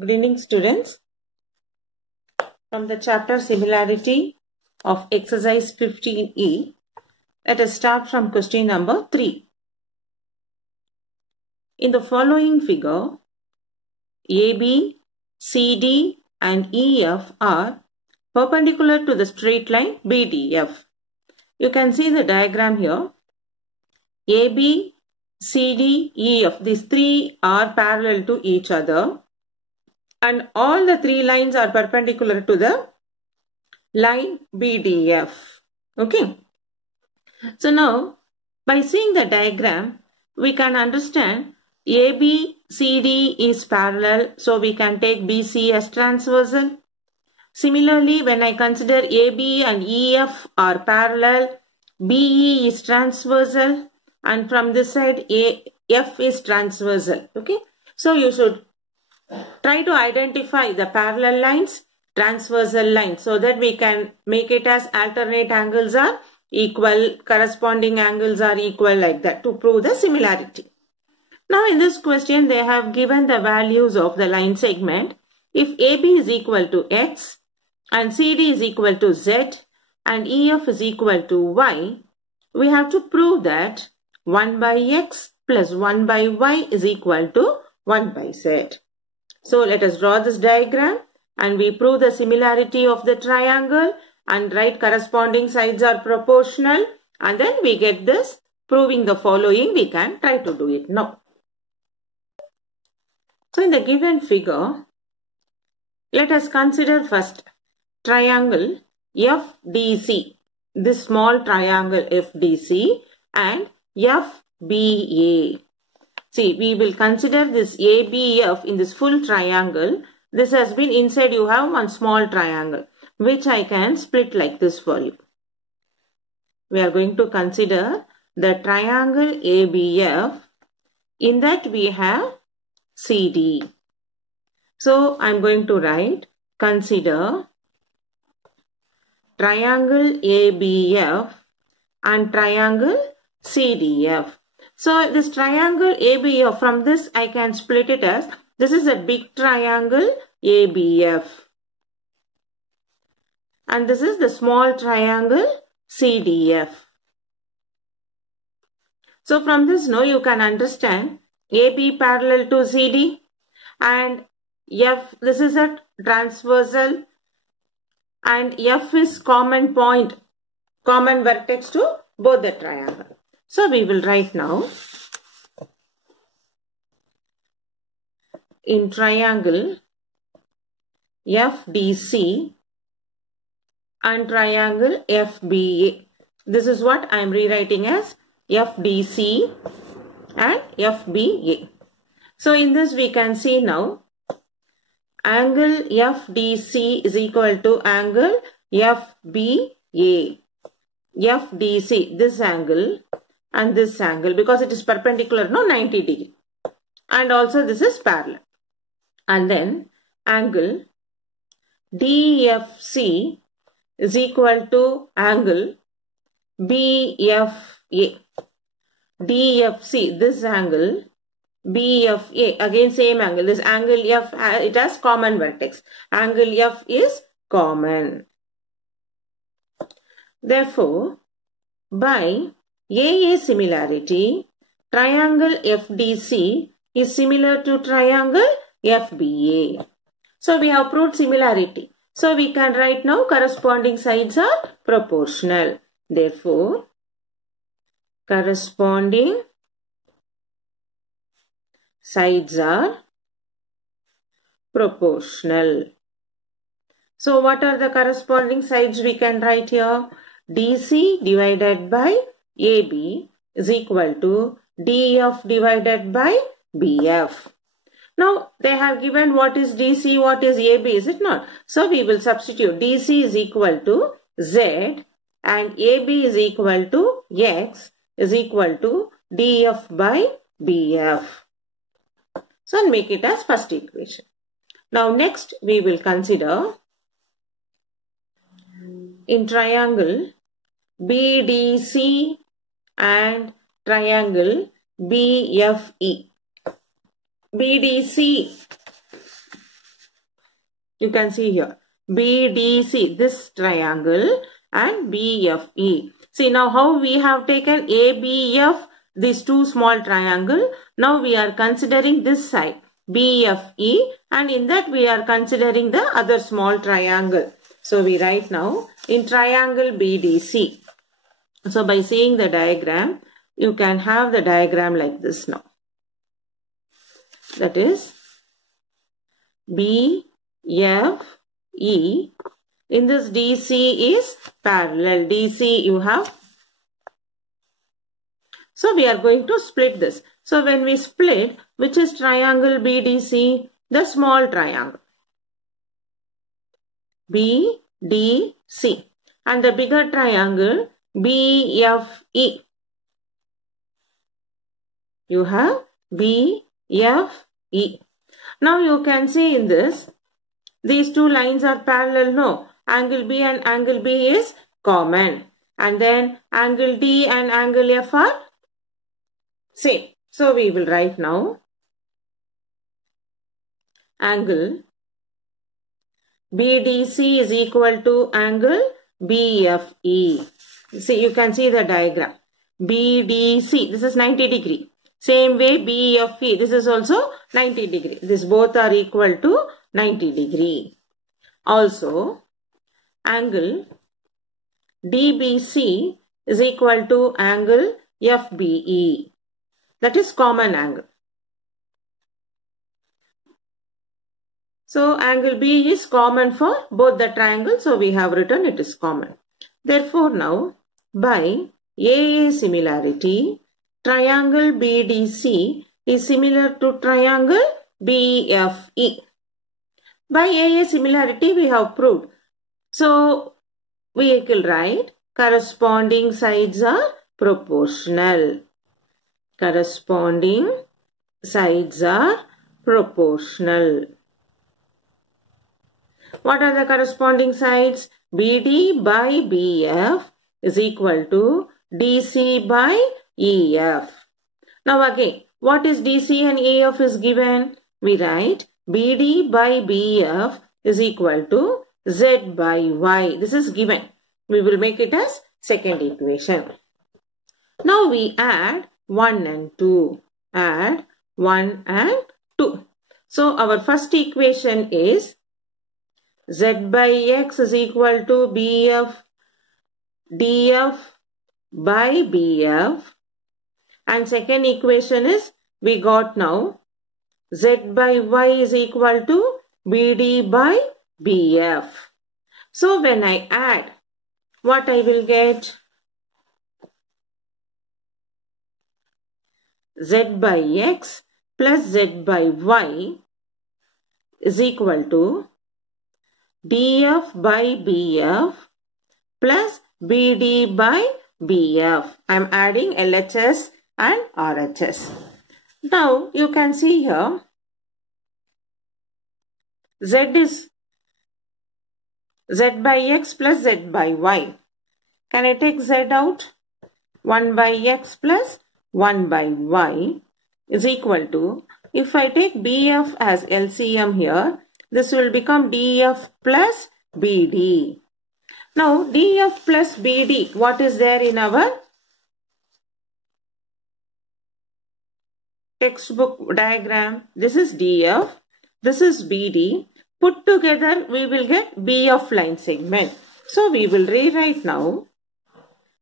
Good evening, students. From the chapter Similarity of exercise 15E, let us start from question number 3. In the following figure, AB, CD and EF are perpendicular to the straight line BDF. You can see the diagram here. AB, CD, EF, these three are parallel to each other. And all the three lines are perpendicular to the line BDF. Okay. So now, by seeing the diagram, we can understand ABCD is parallel. So we can take BC as transversal. Similarly, when I consider AB and EF are parallel, BE is transversal. And from this side, AF is transversal. Okay. So you should try to identify the parallel lines, transversal lines, so that we can make it as alternate angles are equal, corresponding angles are equal, like that, to prove the similarity. Now in this question they have given the values of the line segment. If AB is equal to X and CD is equal to Z and EF is equal to Y, we have to prove that 1 by X plus 1 by Y is equal to 1 by Z. So let us draw this diagram and we prove the similarity of the triangle and write corresponding sides are proportional, and then we get this. Proving the following, we can try to do it now. So in the given figure, let us consider first triangle FDC, this small triangle FDC, and FBA. See, we will consider this ABF in this full triangle. This has been inside, you have one small triangle, which I can split like this for you. We are going to consider the triangle ABF. In that we have CD. So, I am going to write, consider triangle ABF and triangle CDF. So, this triangle ABF, from this I can split it as, this is a big triangle ABF. And this is the small triangle CDF. So, from this now you can understand AB parallel to CD and F, this is a transversal, and F is common point, common vertex to both the triangle. So, we will write now, in triangle FDC and triangle FBA. This is what I am rewriting as FDC and FBA. So, in this we can see now, angle FDC is equal to angle FBA. FDC, this angle and this angle, because it is perpendicular, no, 90 degree. And also this is parallel. And then angle DFC is equal to angle BFA. DFC, this angle, BFA, again same angle. This angle F, it has common vertex. Angle F is common. Therefore, by AA similarity, triangle FDC is similar to triangle FBA. So, we have proved similarity. So, we can write now corresponding sides are proportional. Therefore, corresponding sides are proportional. So, what are the corresponding sides we can write here? DC divided by AB is equal to DF divided by BF. Now, they have given what is DC, what is AB, is it not? So, we will substitute DC is equal to Z and AB is equal to X is equal to DF by BF. So, make it as first equation. Now, next we will consider in triangle BDC and triangle BFE. BDC You can see here BDC, this triangle, and BFE. See now how we have taken ABF, these two small triangle. Now we are considering this side BFE, and in that we are considering the other small triangle. So we write now in triangle BDC. So by seeing the diagram, you can have the diagram like this now. That is BFE. In this DC is parallel. DC you have. So we are going to split this. So when we split, which is triangle BDC? The small triangle BDC, and the bigger triangle BFE. You have BFE. Now you can see in this, these two lines are parallel. No, angle B and angle B is common, and then angle D and angle F are same. So we will write now angle BDC is equal to angle BFE. See, you can see the diagram. BDC, this is 90 degree. Same way BFE, this is also 90 degree. This both are equal to 90 degree. Also, angle DBC is equal to angle FBE. That is common angle. So angle B is common for both the triangles. So we have written it is common. Therefore now by AA similarity, triangle BDC is similar to triangle BFE. By AA similarity we have proved. So we will write corresponding sides are proportional. Corresponding sides are proportional. What are the corresponding sides? BD by BF is equal to DC by EF. Now again, what is DC and EF is given? We write BD by BF is equal to Z by Y. This is given. We will make it as second equation. Now we add 1 and 2. Add 1 and 2. So our first equation is Z by X is equal to BF DF by BF, and second equation is we got now Z by Y is equal to BD by BF. So when I add, what I will get? Z by X plus Z by Y is equal to DF by BF plus BD by BF. I am adding LHS and RHS. Now you can see here Z is Z by X plus Z by Y. Can I take Z out? 1 by X plus 1 by Y is equal to, if I take BF as LCM here, this will become DF plus BD. Now DF plus BD, what is there in our textbook diagram? This is DF, this is BD. Put together we will get BF line segment. So we will rewrite now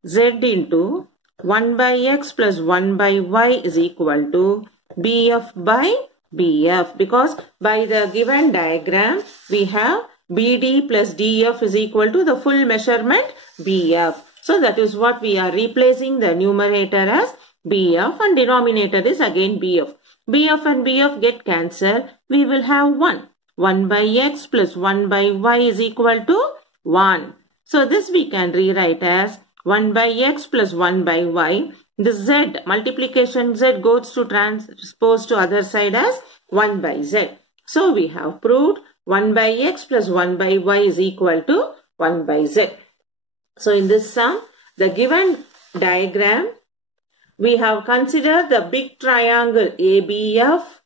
Z into 1 by X plus 1 by Y is equal to BF by BF, because by the given diagram we have BD plus DF is equal to the full measurement BF. So that is what we are replacing the numerator as BF and denominator is again BF. BF and BF get cancelled. We will have 1. 1 by X plus 1 by Y is equal to 1. So this we can rewrite as 1 by X plus 1 by Y. The Z, multiplication Z goes to transpose to other side as 1 by Z. So we have proved 1 by X plus 1 by Y is equal to 1 by Z. So in this sum, the given diagram, we have considered the big triangle ABF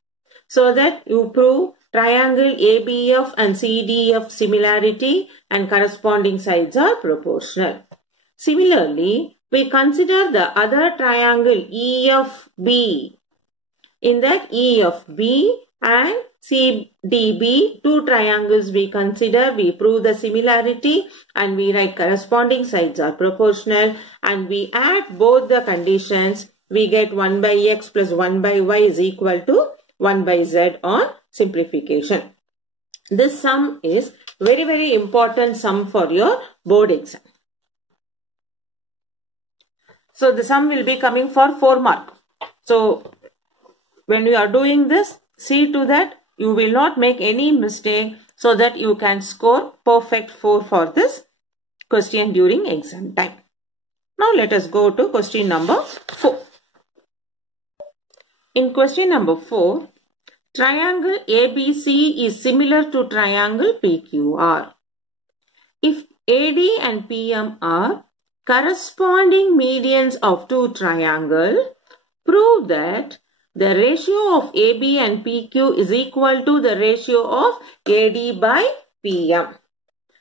so that you prove triangle ABF and CDF similarity and corresponding sides are proportional. Similarly, we consider the other triangle EFB. In that EFB and CDB, two triangles we consider, we prove the similarity and we write corresponding sides are proportional, and we add both the conditions. We get 1 by x plus 1 by y is equal to 1 by z on simplification. This sum is very important sum for your board exam. So the sum will be coming for 4 mark. So when you are doing this, see to that you will not make any mistake so that you can score perfect 4 for this question during exam time. Now let us go to question number 4. In question number 4, triangle ABC is similar to triangle PQR. If AD and PM are corresponding medians of two triangles, prove that the ratio of AB and PQ is equal to the ratio of AD by PM.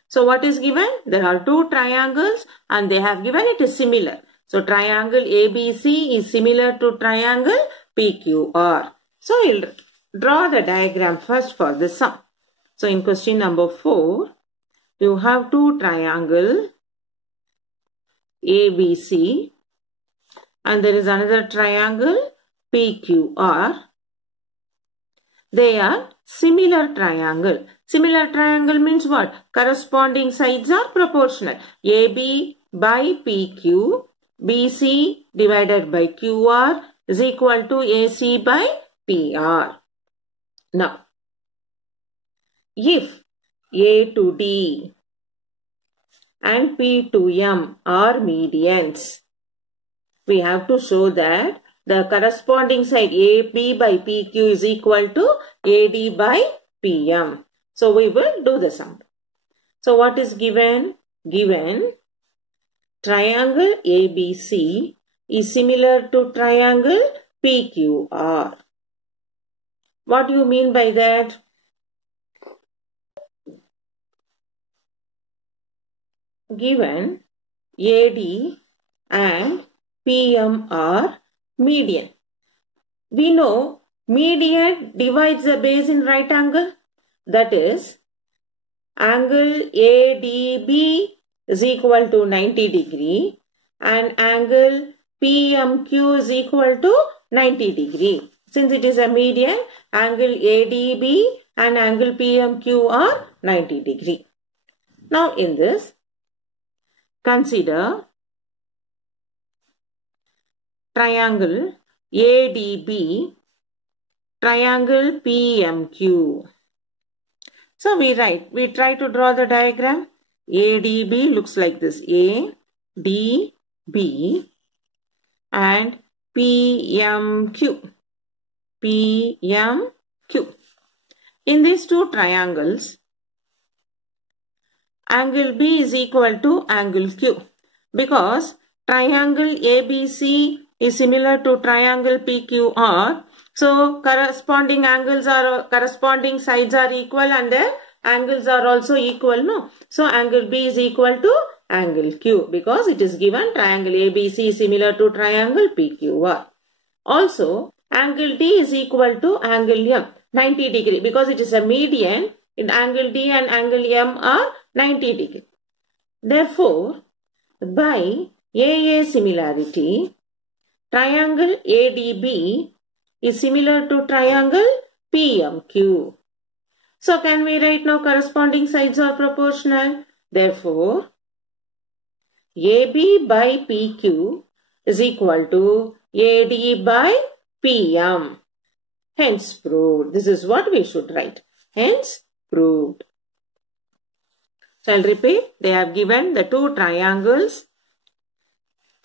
So what is given? There are two triangles and they have given it is similar. So triangle ABC is similar to triangle PQR. So we'll draw the diagram first for this sum. So in question number 4, you have two triangles ABC and there is another triangle PQR. They are similar triangle. Similar triangle means what? Corresponding sides are proportional. AB by PQ, BC divided by QR is equal to AC by PR. Now, if A to D and P to M are medians, we have to show that the corresponding side AB by PQ is equal to AD by PM. So we will do the sum. So what is given? Given triangle ABC is similar to triangle PQR. What do you mean by that? Given AD and PM are median. We know median divides the base in right angle. That is, angle ADB is equal to 90 degree and angle PMQ is equal to 90 degree. Since it is a median, angle ADB and angle PMQ are 90 degree. Now in this, consider triangle ADB, triangle PMQ. So we try to draw the diagram. ADB looks like this. ADB and PMQ. PMQ. In these two triangles, angle B is equal to angle Q because triangle ABC is similar to triangle PQR. So corresponding angles are corresponding sides are equal and their angles are also equal, no? So angle B is equal to angle Q because it is given triangle ABC is similar to triangle PQR. Also angle D is equal to angle M, 90 degree, because it is a median. In angle D and angle M are 90 degree. Therefore, by AA similarity, triangle ADB is similar to triangle PMQ. So can we write now corresponding sides are proportional? Therefore, AB by PQ is equal to AD by PM. Hence proved. This is what we should write. Hence proved. So I'll repeat. They have given the two triangles.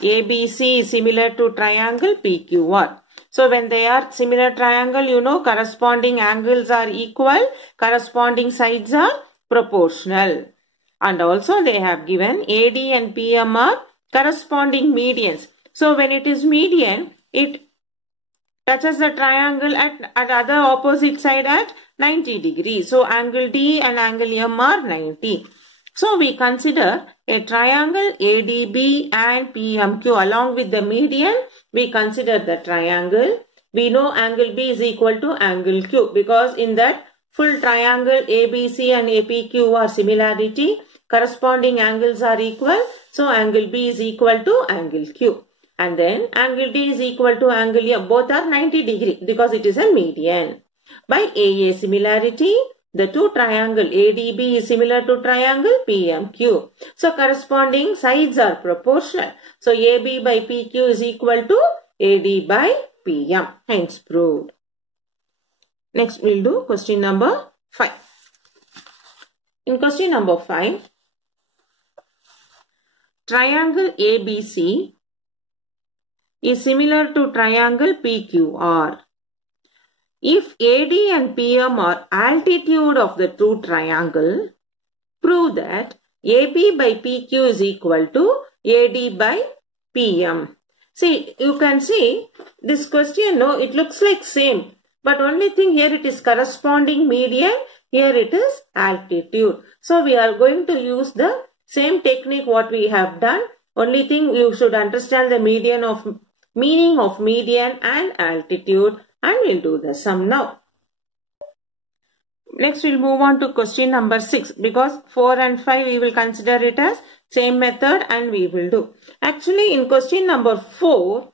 ABC is similar to triangle PQR. So when they are similar triangle, you know corresponding angles are equal, corresponding sides are proportional. And also they have given AD and PM are corresponding medians. So when it is median, it touches the triangle at other opposite side at 90 degrees. So angle D and angle M are 90. So we consider a triangle ADB and PMQ along with the median. We consider the triangle. We know angle B is equal to angle Q because in that full triangle ABC and APQ are similarity. Corresponding angles are equal. So angle B is equal to angle Q. And then angle D is equal to angle M. Both are 90 degree because it is a median. By AA similarity, the two triangle ADB is similar to triangle PMQ. So corresponding sides are proportional. So AB by PQ is equal to AD by PM. Hence proved. Next we'll do question number 5. In question number 5, triangle ABC is similar to triangle PQR. If AD and PM are altitude of the true triangle, prove that AB by PQ is equal to AD by PM. See, you can see this question, no, it looks like same. But only thing here it is corresponding median, here it is altitude. So we are going to use the same technique what we have done. Only thing you should understand the meaning of median and altitude. And we'll do the sum now. Next we'll move on to question number 6 because 4 and 5 we will consider it as same method and we will do. Actually in question number 4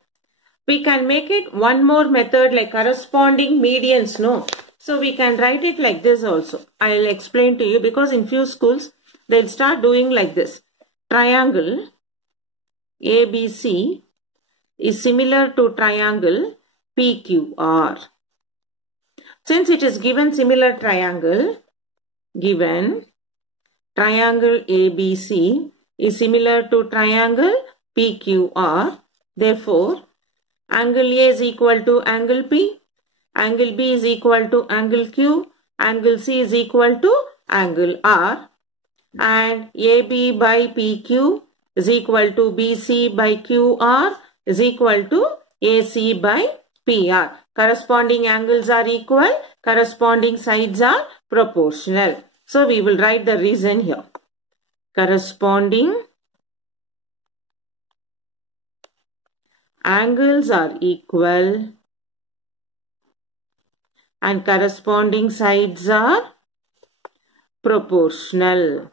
we can make it one more method like corresponding medians, no. So we can write it like this also. I'll explain to you because in few schools they'll start doing like this. Triangle ABC is similar to triangle PQR. Since it is given similar triangle, given triangle ABC is similar to triangle PQR, therefore angle A is equal to angle P, angle B is equal to angle Q, angle C is equal to angle R, and AB by PQ is equal to BC by QR is equal to AC by PR. Corresponding angles are equal, corresponding sides are proportional. So we will write the reason here. Corresponding angles are equal and corresponding sides are proportional.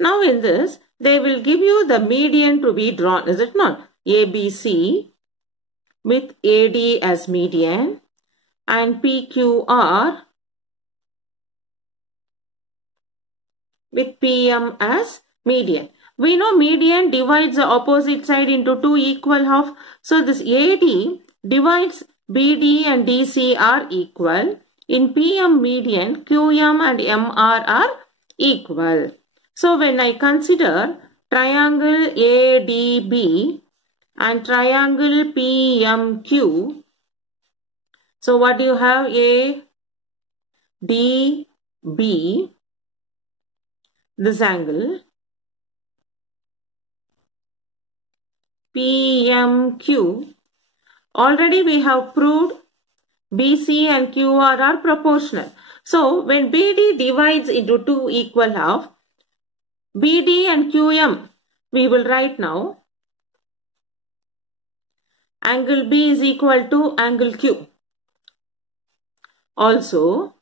Now in this, they will give you the median to be drawn, is it not? ABC with AD as median and PQR with PM as median. We know median divides the opposite side into two equal half. So this AD divides BD and DC are equal. In PM median, QM and MR are equal. So when I consider triangle ADB and triangle PMQ, so what do you have? A, D, B, this angle, PMQ. Already we have proved BC and QR are proportional. So when BD divides into two equal half, BD and QM we will write now. Angle B is equal to angle Q. Also,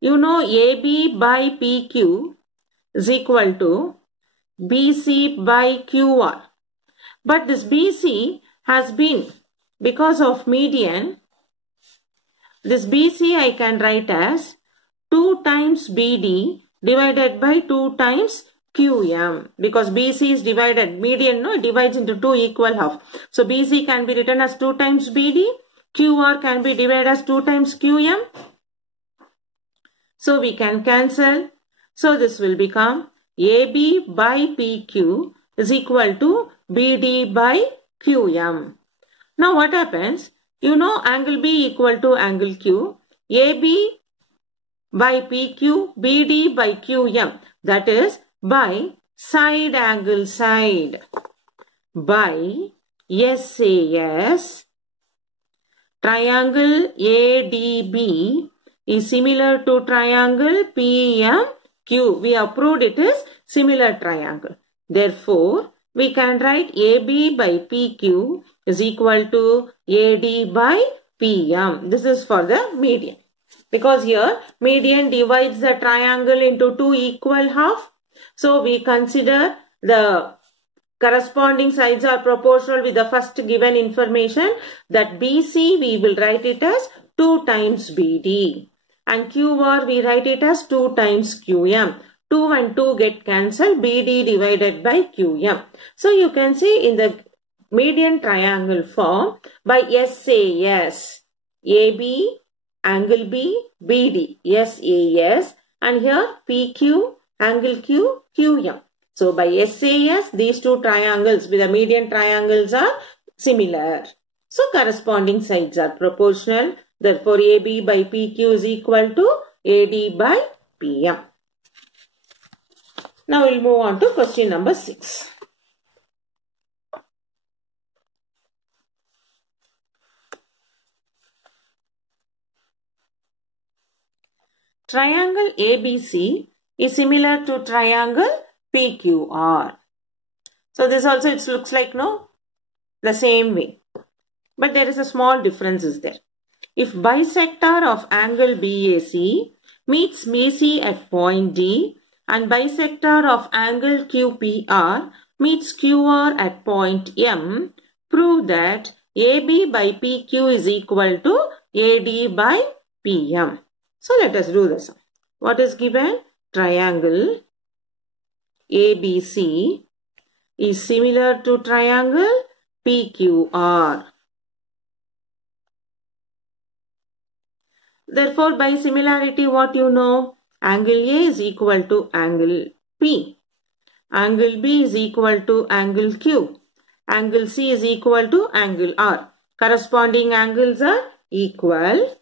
you know AB by PQ is equal to BC by QR. But this BC has been, because of median, this BC I can write as 2 times BD divided by 2 times QM, because BC is divided, median, no, it divides into two equal half. So BC can be written as 2 times BD, QR can be divided as 2 times QM. So we can cancel. So this will become AB by PQ is equal to BD by QM. Now what happens? You know angle B equal to angle Q, AB by PQ, BD by QM, that is by side angle side, by SAS, triangle ADB is similar to triangle PMQ. We have proved it is similar triangle. Therefore, we can write AB by PQ is equal to AD by PM. This is for the median. Because here median divides the triangle into two equal halves. So we consider the corresponding sides are proportional with the first given information, that BC we will write it as 2 times BD. And QR we write it as 2 times QM. 2 and 2 get cancelled, BD divided by QM. So you can see in the median triangle form by SAS, AB, angle B, BD, SAS, and here PQ, angle Q, QM. So by SAS, these two triangles with the median triangles are similar. So corresponding sides are proportional. Therefore, AB by PQ is equal to AD by PM. Now we'll move on to question number 6. Triangle ABC is similar to triangle PQR. So this also it looks like the same way. But there is a small difference is there. If bisector of angle BAC meets BC at point D and bisector of angle QPR meets QR at point M, prove that AB by PQ is equal to AD by PM. So let us do this. What is given? Triangle ABC is similar to triangle PQR. Therefore, by similarity, what you know? Angle A is equal to angle P. Angle B is equal to angle Q. Angle C is equal to angle R. Corresponding angles are equal.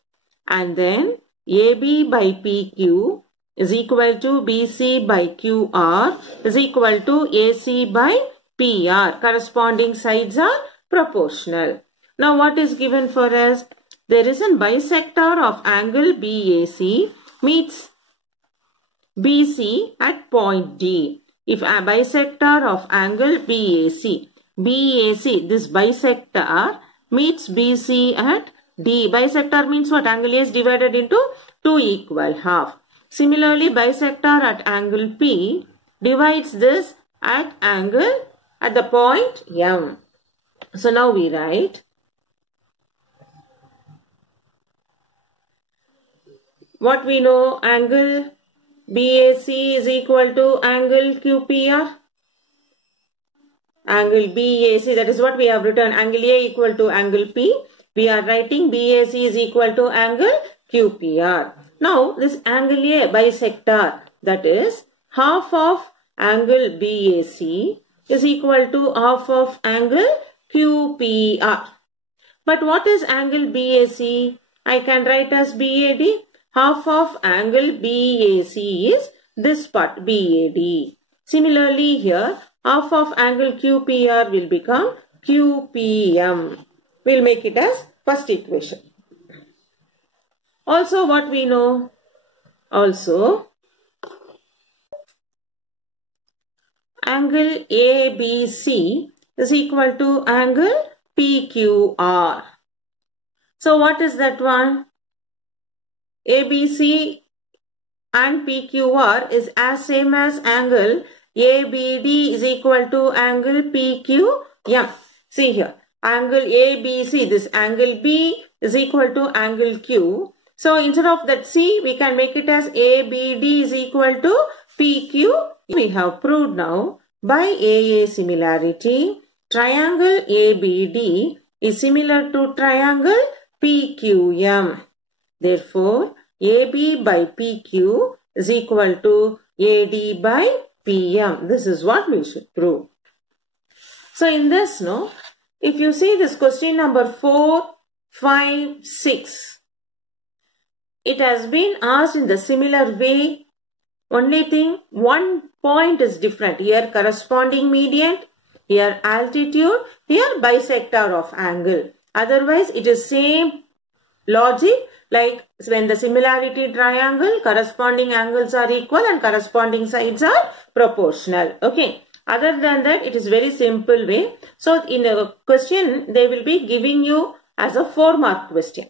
And then AB by PQ is equal to BC by QR is equal to AC by PR. Corresponding sides are proportional. Now what is given for us? There is a bisector of angle BAC meets BC at point D. If a bisector of angle BAC, this bisector meets BC at D. Bisector means what? Angle A is divided into two equal halves. Similarly, bisector at angle P divides this at angle at the point M. So now we write what we know, angle BAC is equal to angle QPR. Angle BAC, that is what we have written, angle A equal to angle P. We are writing BAC is equal to angle QPR. Now this angle A bisector, that is half of angle BAC is equal to half of angle QPR. But what is angle BAC? I can write as BAD. Half of angle BAC is this part BAD. Similarly here, half of angle QPR will become QPM. We'll make it as first equation. Also what we know? Also angle ABC is equal to angle PQR. So what is that one? ABC and PQR is as same as angle ABD is equal to angle PQM. See here, angle ABC, this angle B is equal to angle Q. So instead of that C, we can make it as ABD is equal to PQ. We have proved now by AA similarity, triangle ABD is similar to triangle PQM. Therefore, AB by PQ is equal to AD by PM. This is what we should prove. So in this, if you see this question number 4, 5, 6, it has been asked in the similar way. Only thing, one point is different. Here corresponding median, here altitude, here bisector of angle. Otherwise, it is same logic, like when the similarity triangle, corresponding angles are equal and corresponding sides are proportional. Okay. Other than that, it is very simple way. So in a question, they will be giving you as a 4-mark question.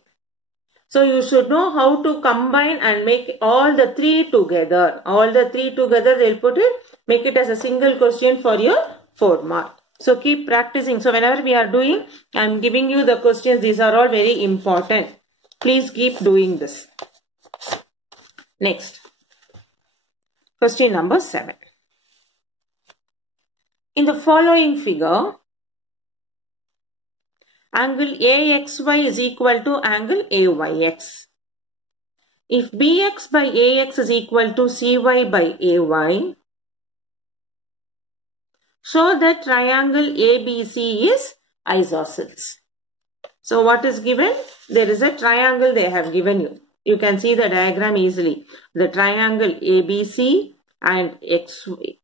So you should know how to combine and make all the three together. All the three together, they'll put it, make it as a single question for your 4-mark. So keep practicing. So whenever we are doing, I am giving you the questions. These are all very important. Please keep doing this. Next. Question number 7. In the following figure, angle AXY is equal to angle AYX. If BX by AX is equal to CY by AY, show that triangle ABC is isosceles. So what is given? There is a triangle they have given you. You can see the diagram easily. The triangle ABC and XY.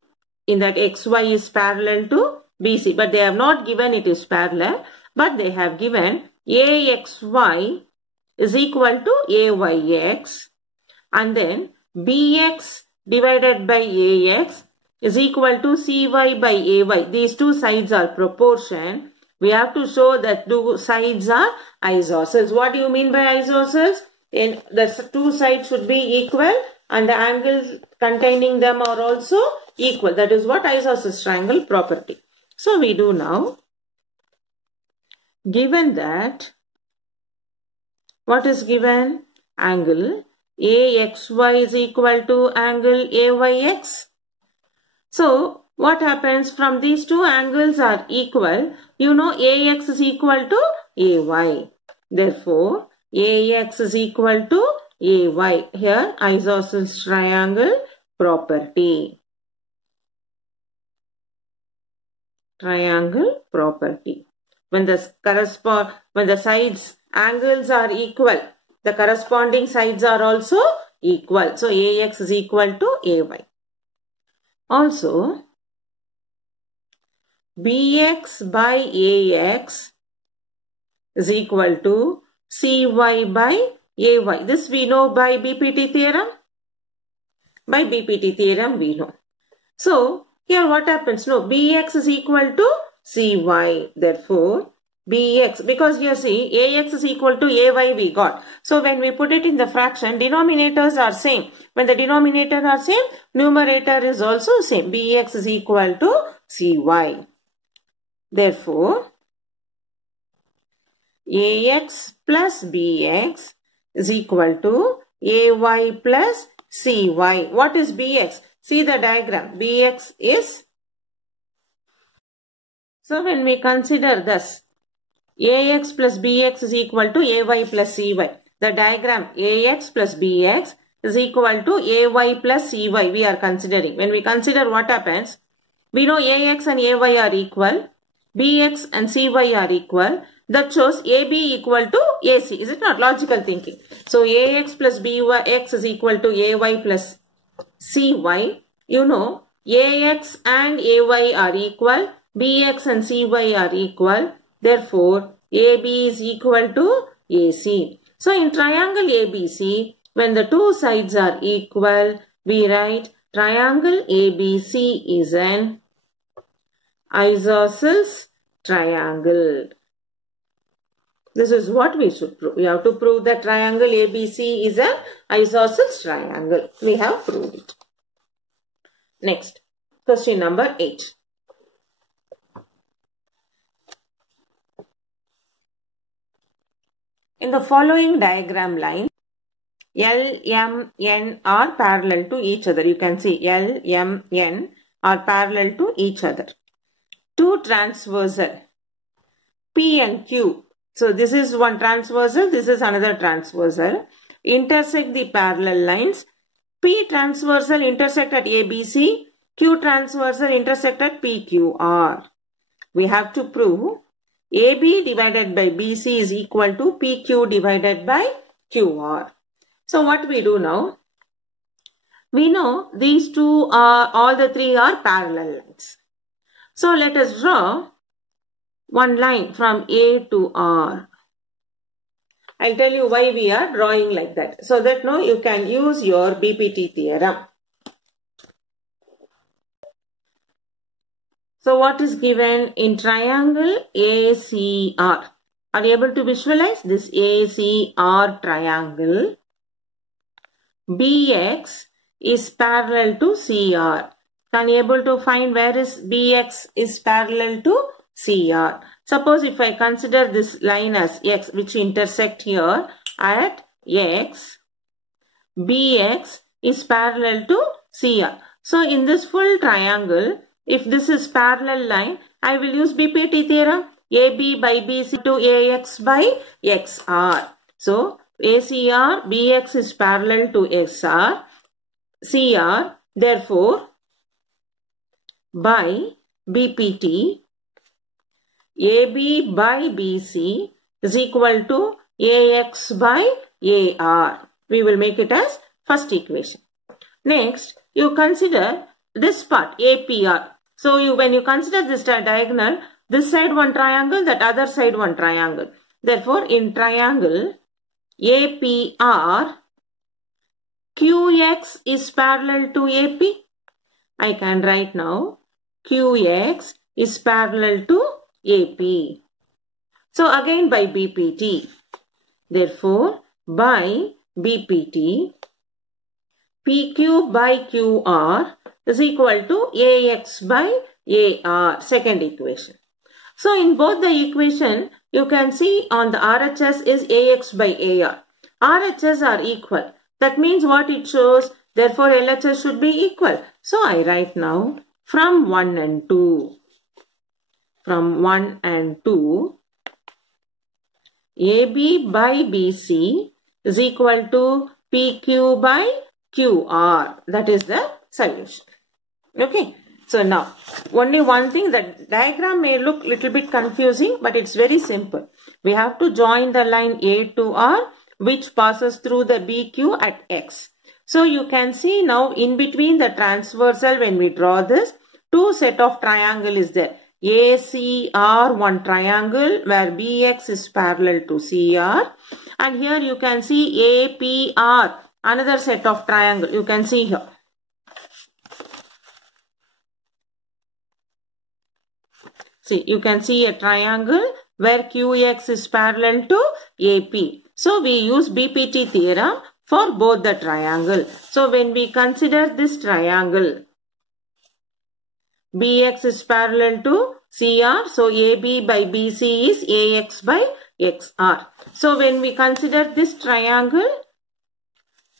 In that XY is parallel to BC. But they have not given it is parallel. But they have given AXY is equal to AYX. And then BX divided by AX is equal to CY by AY. These two sides are proportion. We have to show that two sides are isosceles. What do you mean by isosceles? In the two sides should be equal and the angles containing them are also equal. That is what isosceles triangle property. So we do now. Given that, what is given? Angle AXY is equal to angle AYX. So what happens? From these two angles are equal, you know AX is equal to AY. Therefore, AX is equal to AY. Here, isosceles triangle property. Triangle property. When the sides angles are equal, the corresponding sides are also equal. So AX is equal to AY. Also, BX by AX is equal to CY by AY. This we know by BPT theorem. By BPT theorem we know. So, here what happens? No, BX is equal to CY. Therefore, BX, because here see, AX is equal to AY we got. So, when we put it in the fraction, denominators are same. When the denominator are same, numerator is also same. BX is equal to CY. Therefore, AX plus BX is equal to AY plus CY. What is BX? See the diagram. BX is, so when we consider this, AX plus BX is equal to AY plus CY. The diagram AX plus BX is equal to AY plus CY we are considering. When we consider what happens, we know AX and AY are equal, BX and CY are equal. That shows AB equal to AC. Is it not logical thinking? So AX plus BX is equal to AY plus CY. You know AX and AY are equal, BX and CY are equal. Therefore, AB is equal to AC. So in triangle ABC, when the two sides are equal, we write triangle ABC is an isosceles triangle. This is what we should prove. We have to prove that triangle ABC is an isosceles triangle. We have proved it. Next, question number 8. In the following diagram line, L, M, N are parallel to each other. You can see L, M, N are parallel to each other. Two transversal, P and Q. So this is one transversal, this is another transversal. Intersect the parallel lines. P transversal intersect at ABC, Q transversal intersect at PQR. We have to prove AB divided by BC is equal to PQ divided by QR. So what we do now? We know these two are, all the three are parallel lines. So let us draw one line from A to R. I'll tell you why we are drawing like that. So that now you can use your BPT theorem. So what is given in triangle ACR? Are you able to visualize this ACR triangle? BX is parallel to CR. Can you able to find where is BX is parallel to CR? Suppose if I consider this line as X which intersect here at X, BX is parallel to CR. So in this full triangle, if this is parallel line, I will use BPT theorem. AB by BC to AX by XR. So ACR, BX is parallel to XR, CR. Therefore, by BPT, AB by BC is equal to AX by AR. We will make it as first equation. Next, you consider this part APR. So when you consider this diagonal, this side one triangle, that other side one triangle. Therefore, in triangle APR, QX is parallel to AP. I can write now QX is parallel to AP. So again by BPT. Therefore, by BPT, PQ by QR is equal to AX by AR. Second equation. So in both the equation, you can see on the RHS is AX by AR. RHS are equal. That means what it shows, therefore LHS should be equal. So I write now from 1 and 2. From 1 and 2, AB by BC is equal to PQ by QR. That is the solution. Okay. So now, only one thing, the diagram may look little bit confusing, but it's very simple. We have to join the line A to R, which passes through the BQ at X. So you can see now in between the transversal, when we draw this, two set of triangle is there. ACR, one triangle where BX is parallel to CR. And here you can see APR, another set of triangle. You can see here. See, you can see a triangle where QX is parallel to AP. So we use BPT theorem for both the triangle. So when we consider this triangle, BX is parallel to CR. So AB by BC is AX by XR. So when we consider this triangle,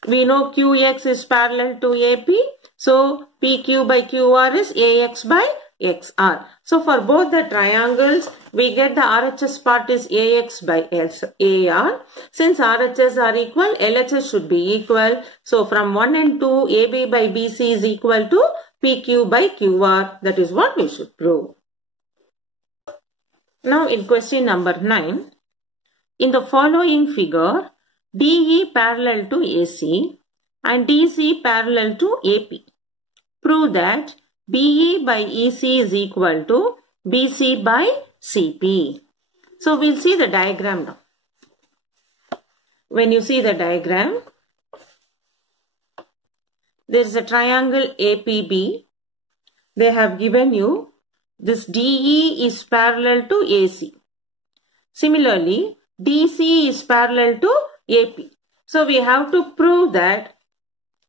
we know QX is parallel to AP. So PQ by QR is AX by XR. So for both the triangles, we get the RHS part is AX by AR. Since RHS are equal, LHS should be equal. So from 1 and 2, AB by BC is equal to PQ by QR. That is what we should prove. Now in question number 9, in the following figure, DE parallel to AC and DC parallel to AP. Prove that BE by EC is equal to BC by CP. So we'll see the diagram now. When you see the diagram, there is a triangle APB. They have given you this DE is parallel to AC. Similarly, DC is parallel to AP. So we have to prove that.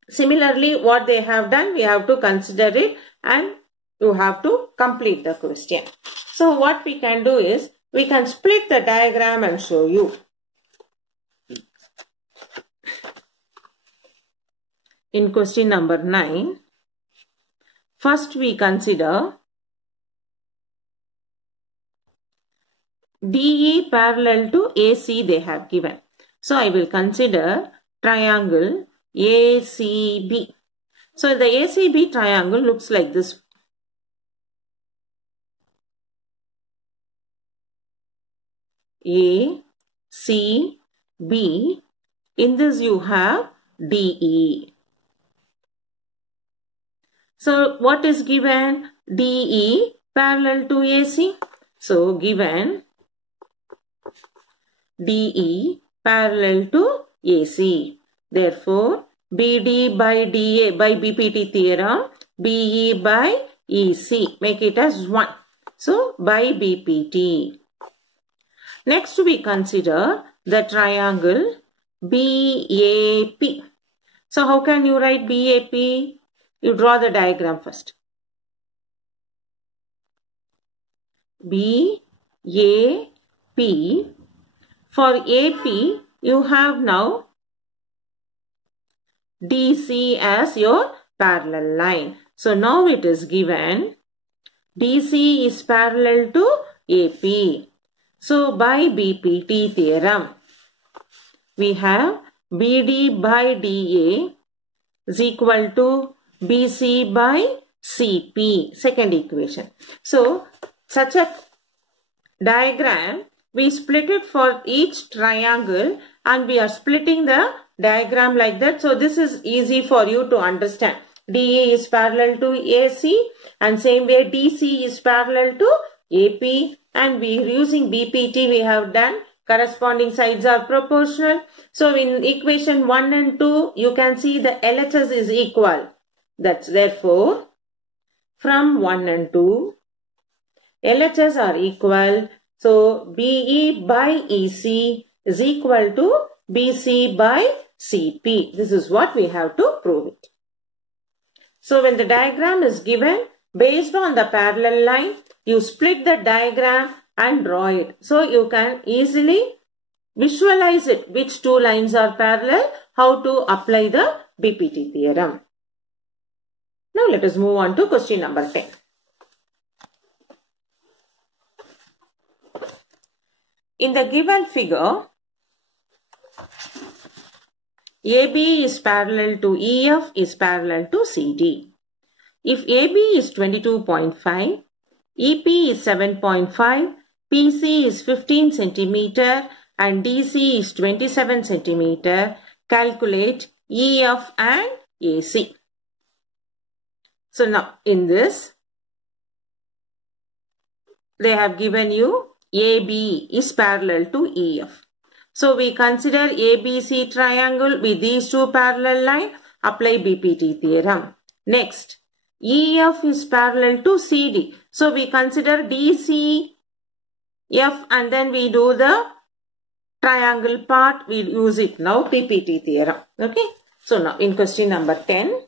Similarly, what they have done, we have to consider it and you have to complete the question. So what we can do is, we can split the diagram and show you. In question number 9, first we consider DE parallel to AC they have given. So I will consider triangle ACB. So the ACB triangle looks like this. A, C, B. In this you have DE. So what is given? DE parallel to AC. So given DE parallel to AC. Therefore, BD by DA by BPT theorem, BE by EC. Make it as 1. So, by BPT. Next, we consider the triangle BAP. So, how can you write BAP? You draw the diagram first. BAP. For AP, you have now DC as your parallel line. So, now it is given DC is parallel to AP. So, by BPT theorem, we have BD by DA is equal to BC by CP. Second equation. So, such a diagram, we split it for each triangle and we are splitting the diagram like that. So, this is easy for you to understand. DA is parallel to AC and same way DC is parallel to AP, and we using BPT we have done corresponding sides are proportional. So, in equation 1 and 2 you can see the LHS is equal. That's therefore from 1 and 2 LHS are equal. So, BE by EC is equal to BC by CP. This is what we have to prove it. So, when the diagram is given, based on the parallel line, you split the diagram and draw it. So, you can easily visualize it, which two lines are parallel, how to apply the BPT theorem. Now, let us move on to question number 10. In the given figure, AB is parallel to EF is parallel to CD. If AB is 22.5, EP is 7.5, PC is 15 centimeter and DC is 27 centimeter, calculate EF and AC. So now in this, they have given you AB is parallel to EF. So we consider ABC triangle with these two parallel lines, apply BPT theorem. Next, EF is parallel to CD. So we consider DCF and then we do the triangle part. We use it now, BPT theorem. Okay. So now in question number 10.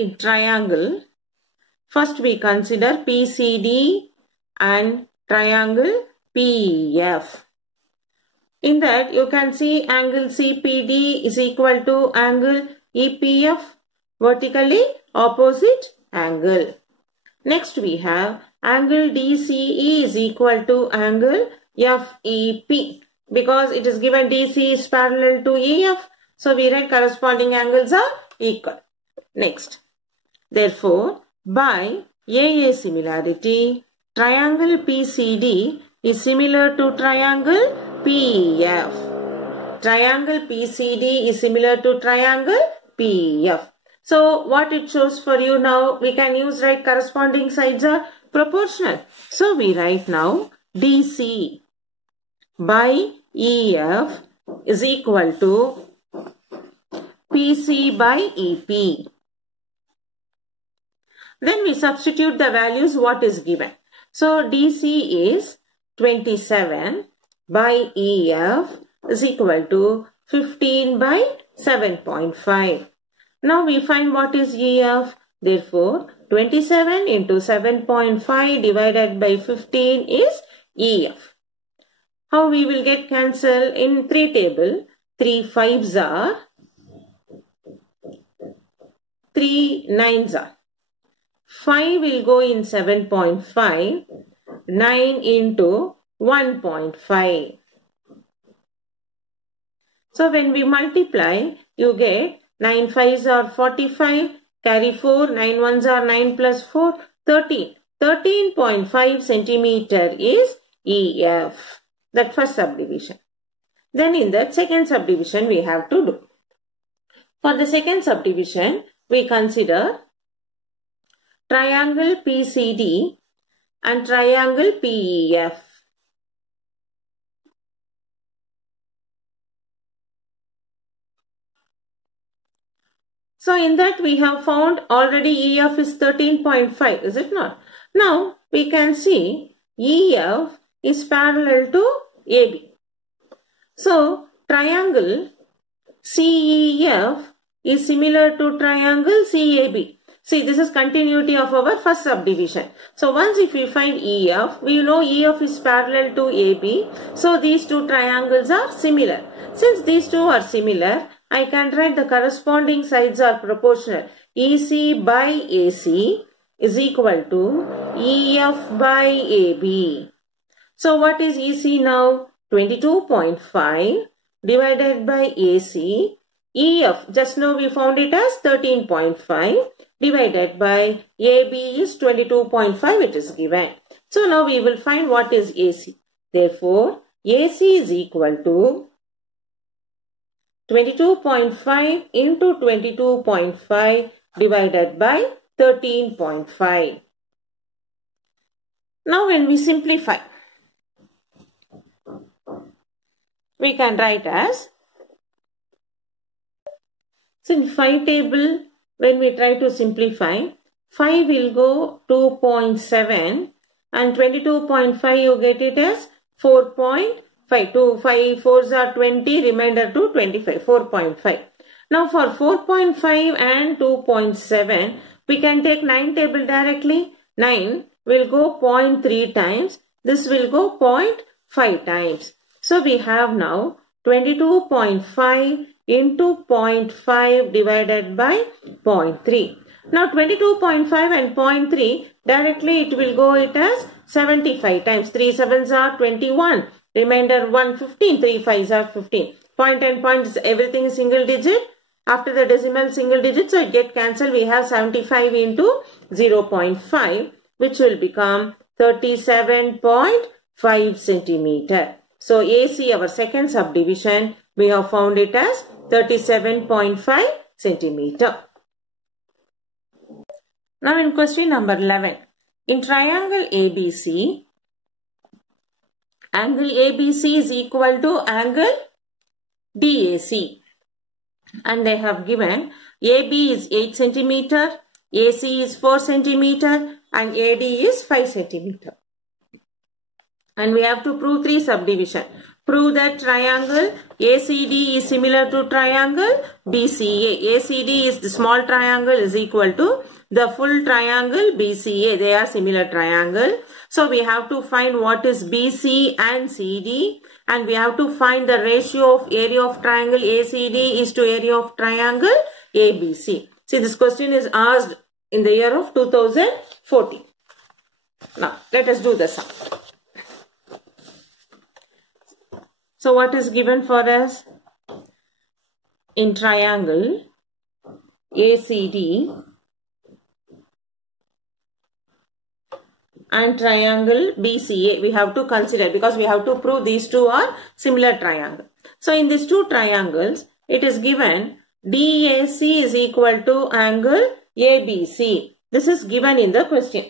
In triangle, first we consider PCD and triangle PEF. In that you can see angle CPD is equal to angle EPF, vertically opposite angle. Next we have angle DCE is equal to angle FEP. Because it is given DC is parallel to EF, so we write corresponding angles are equal. Next. Therefore, by AA similarity, triangle PCD is similar to triangle PEF. Triangle PCD is similar to triangle PEF. So, what it shows for you now, we can use right corresponding sides are proportional. So, we write now DC by EF is equal to PC by EP. Then we substitute the values what is given. So, DC is 27 by EF is equal to 15 by 7.5. Now, we find what is EF. Therefore, 27 into 7.5 divided by 15 is EF. How we will get cancelled in 3 table? 3 5s are, 3 9s are. 5 will go in 7.5, 9 into 1.5. So, when we multiply, you get 9 5s are 45, carry 4, 9 1s are 9 plus 4, 13. 13.5 centimeter is EF. That first subdivision. Then in that second subdivision we have to do. For the second subdivision, we consider triangle PCD and triangle PEF. So in that we have found already EF is 13.5, is it not? Now we can see EF is parallel to AB. So triangle CEF is similar to triangle CAB. See, this is continuity of our first subdivision. So once if we find EF, we know EF is parallel to AB. So these two triangles are similar. Since these two are similar, I can write the corresponding sides are proportional. EC by AC is equal to EF by AB. So what is EC now? 22.5 divided by AC. EF, just now we found it as 13.5 divided by AB is 22.5, it is given. So now we will find what is AC. Therefore, AC is equal to 22.5 into 22.5 divided by 13.5. Now when we simplify, we can write as, so in 5 table, when we try to simplify, 5 will go 2.7 and 22.5 you get it as 4.5. 2, 5, 4s are 20, remainder to 25, 4.5. Now for 4.5 and 2.7, we can take 9 table directly. 9 will go 0.3 times. This will go 0.5 times. So we have now 22.5 into 0.5 divided by 0.3. Now 22.5 and 0.3, directly it will go it as 75 times. 3 7s are 21. Remainder 1, 15. 3 5s are 15. Point and point is everything is single digit. After the decimal single digit, so it get cancelled. We have 75 into 0.5, which will become 37.5 centimeter. So AC, our second subdivision, we have found it as 37.5 centimeter. Now in question number 11, in triangle ABC, angle ABC is equal to angle DAC. And they have given AB is 8 centimeter, AC is 4 centimeter and AD is 5 centimeter. And we have to prove 3 subdivision. Prove that triangle ACD is similar to triangle BCA. ACD is the small triangle is equal to the full triangle BCA. They are similar triangle. So we have to find what is BC and CD. And we have to find the ratio of area of triangle ACD is to area of triangle ABC. See, this question is asked in the year of 2014. Now, let us do the sum. So, what is given for us? In triangle ACD and triangle BCA, we have to consider because we have to prove these two are similar triangle. So in these two triangles, it is given DAC is equal to angle ABC. This is given in the question.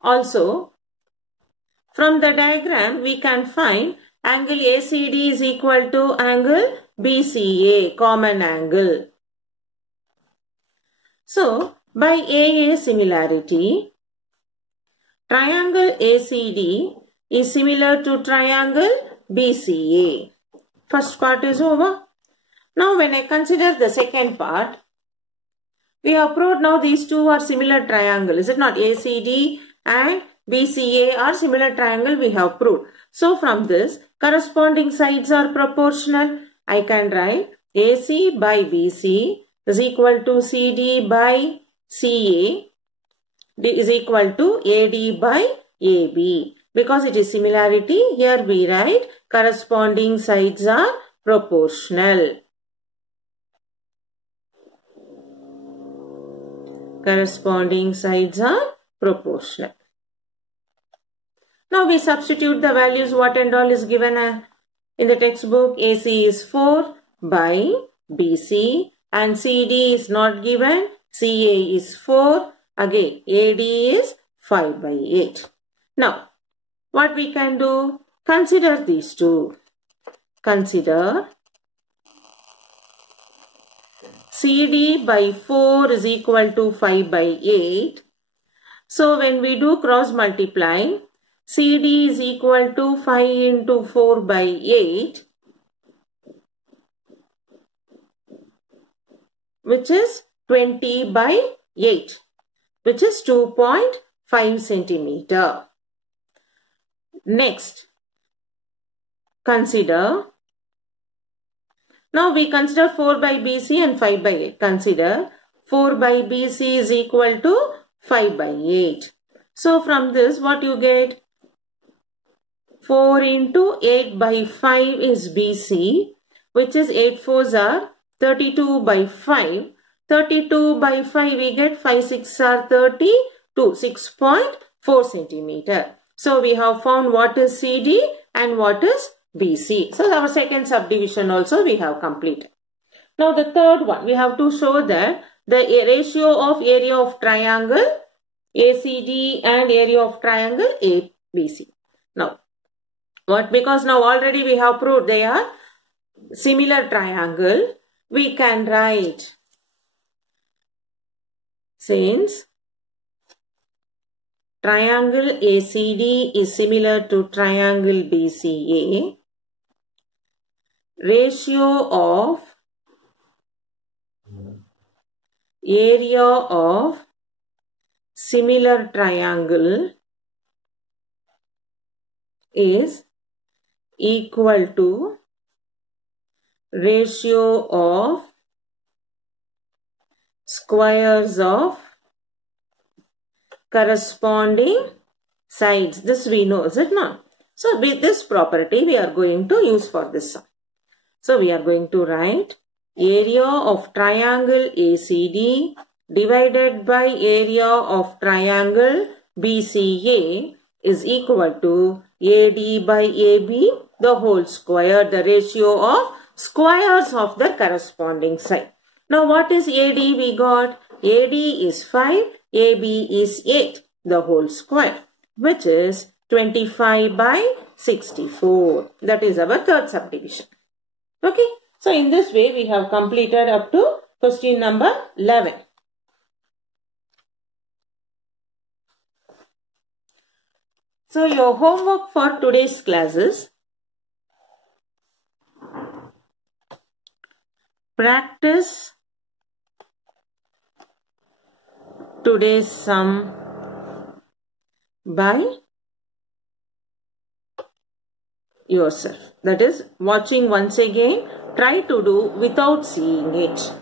Also, from the diagram, we can find angle ACD is equal to angle BCA, common angle. So, by AA similarity, triangle ACD is similar to triangle BCA. First part is over. Now, when I consider the second part, we have proved now these two are similar triangle. Is it not? ACD and BCA are similar triangle we have proved. So, from this, corresponding sides are proportional. I can write AC by BC is equal to CD by CA is equal to AD by AB. Because it is similarity, here we write corresponding sides are proportional. Corresponding sides are proportional. Now we substitute the values what and all is given in the textbook. AC is 4 by BC and CD is not given. CA is 4. Again AD is 5 by 8. Now what we can do? Consider these two. Consider CD by 4 is equal to 5 by 8. So when we do cross multiply, CD is equal to 5 into 4 by 8, which is 20 by 8, which is 2.5 centimeter. Next, consider. Now we consider 4 by BC and 5 by 8. Consider 4 by BC is equal to 5 by 8. So from this what you get? 4 into 8 by 5 is BC, which is 8 fours are 32 by 5. 32 by 5 we get 5 6 are 32, 6.4 centimeter. So we have found what is CD and what is BC. So our second subdivision also we have completed. Now the third one, we have to show that the ratio of area of triangle ACD and area of triangle ABC. Now what? Because now already we have proved they are similar triangle, we can write, since triangle ACD is similar to triangle BCA, ratio of area of similar triangle is equal to ratio of squares of corresponding sides. This we know, is it not? So with this property we are going to use for this sum. So we are going to write area of triangle ACD divided by area of triangle BCA is equal to AD by AB the whole square, the ratio of squares of the corresponding side. Now what is AD we got? AD is 5, AB is 8 the whole square, which is 25 by 64. That is our third subdivision. Okay. So in this way we have completed up to question number 11. So your homework for today's class is practice today's sum by yourself. That is, watching once again, try to do without seeing it.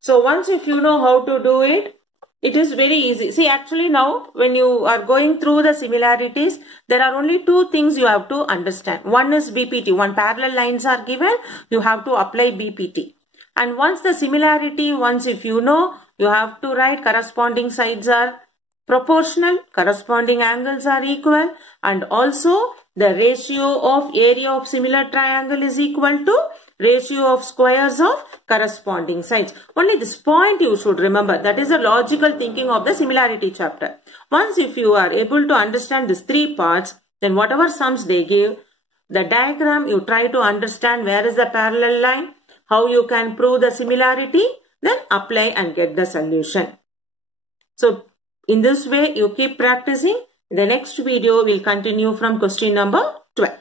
So once if you know how to do it, it is very easy. See, actually now when you are going through the similarities, there are only two things you have to understand. One is BPT. When parallel lines are given, you have to apply BPT. And once the similarity, once if you know, you have to write corresponding sides are proportional, corresponding angles are equal, and also the ratio of area of similar triangle is equal to ratio of squares of corresponding sides. Only this point you should remember. That is the logical thinking of the similarity chapter. Once if you are able to understand these three parts, then whatever sums they give, the diagram you try to understand where is the parallel line, how you can prove the similarity, then apply and get the solution. So in this way you keep practicing. In the next video we'll continue from question number 12.